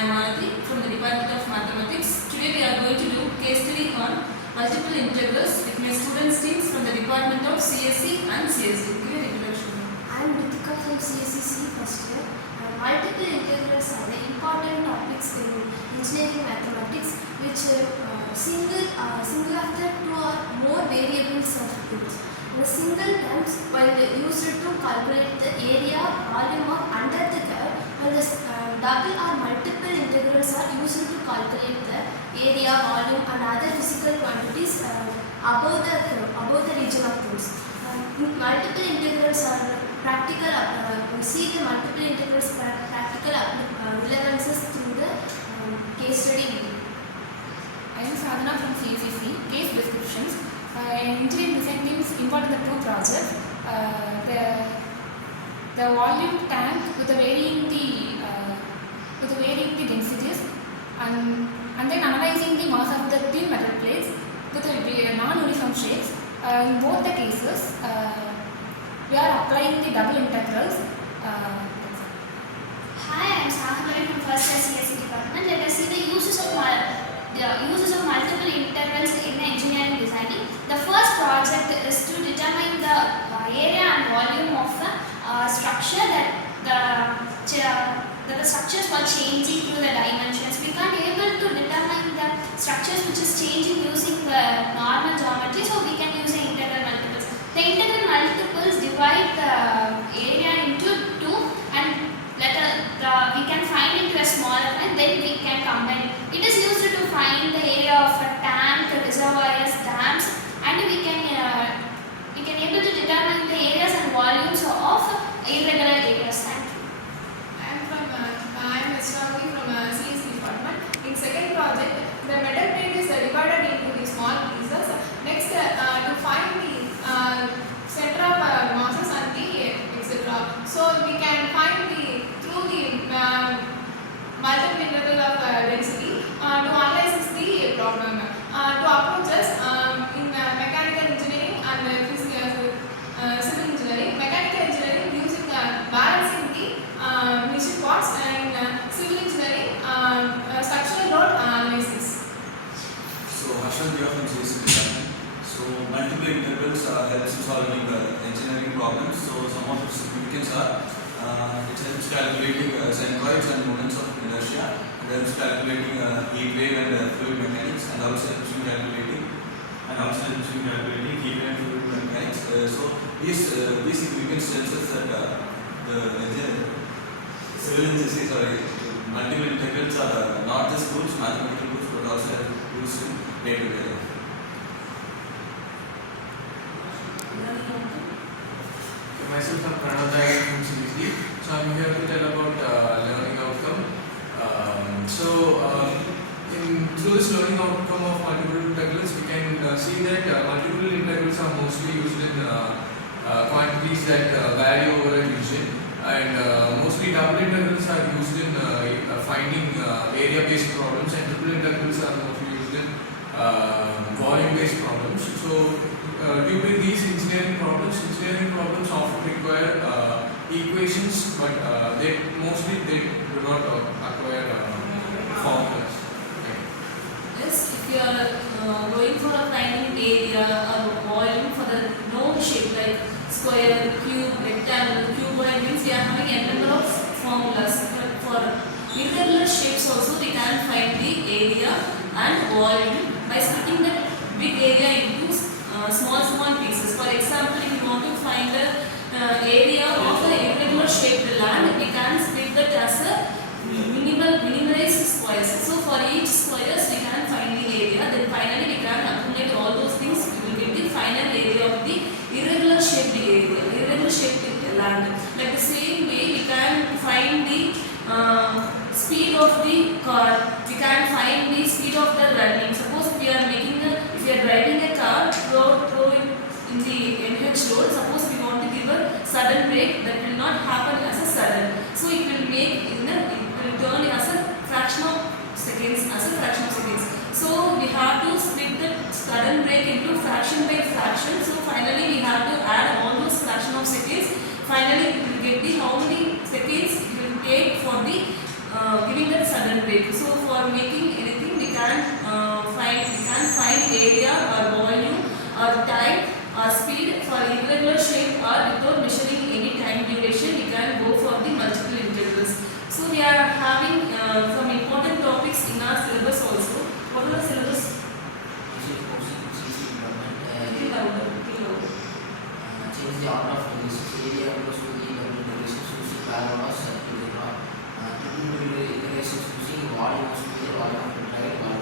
I am Anati from the Department of Mathematics. Today we are going to do case study on multiple integrals with my students teams from the Department of CSE and CSD. Give an introduction. I am Ritika from CSE first year. Multiple integrals are the important topics in engineering mathematics which single after two or more variables of groups. The single terms while used to calculate the area, volume of under the curve, while the double or multiple integrals are used to calculate the area, volume and other physical quantities above the curve, above the region of those. Multiple integrals are practical. We see the multiple integrals practical relevances through the case study video. I am Sadhana from CCC. Case descriptions. Engineering design teams involved in the two projects. The volume tank with the varying the densities, and then analyzing the mass of the thin metal plates with the non-uniform shapes. In both the cases, we are applying the double integrals. Hi, I am Sahamari from first year CSE department. Let us see the uses of multiple integrals in engineering designing. The first project is to determine the area and volume of the structure that the structures were changing through the dimensions. We can't able to determine the structures which is changing using the normal geometry, so we can use the integral multiples. The integral multiples divide the area into two, and we can find into a smaller, and then we can combine. It is used to find the area of a tank, reservoirs, dams, and we can able to determine the areas and volumes of irregular areas. Thank you. I am Esravi from CSE department. In second project, the metal plate is divided into the small pieces. Next, to find the center of masses and the etc. So we can find through the multiple integral of density to analyze the problem. To approach us in mechanical engineering and civil engineering. Mechanical engineering using balancing the machine parts, and civil engineering structural load analysis. So Harshad here from CSE department. So multiple integrals helps in solving engineering problems. So some of its significance are it helps calculating centroids and moments of inertia. It helps calculating heat wave and fluid mechanics, and also helps in calculating heat wave and fluid mechanics. So these significance tells us that multiple integrals are not just rules, mathematical rules, but also used in day-to-day life. Myself, I'm Pranad from CBC. So I'm here to tell about learning outcome. Through this learning outcome of multiple integrals, we can see that multiple integrals are mostly used in quantities that vary over a region, and mostly double integrals are used in finding area-based problems, and triple integrals are mostly used in volume-based problems. So due to these engineering problems often require equations, but they do not acquire formulas. Yes, if you are going for a finding area or volume for the known shape like square, cube, rectangle, cuboid, means we are having a number of formulas. For irregular shapes also we can find the area and volume by splitting the big area into small pieces. For example, if you want to find the area of the irregular shaped land, we can split that as a minimalized squares. So for each squares we can find the area. Then finally we can accumulate all those things. We will get the final area of the irregular shaped land. Like the same way we can find the speed of the car. We can find the speed of the running. Suppose if we are driving a car, throw it in the NH road. Suppose we want to give a sudden brake, that will not happen as a sudden. So it will turn as a fraction of seconds. So we have to split the sudden brake into fraction by fraction. So finally we have to add all those fraction of seconds. Finally we will get the how many seconds it will take for the giving that sudden break. So for making anything, we can find area or volume or time or speed for irregular shape or without measuring any time duration. We can go for the multiple integrals. So we are having some important topics in our syllabus also. What are the syllabus? Change the order of integrations. Area goes to the double integrations using parabolas, circular, triple integrations using volume of the volume of the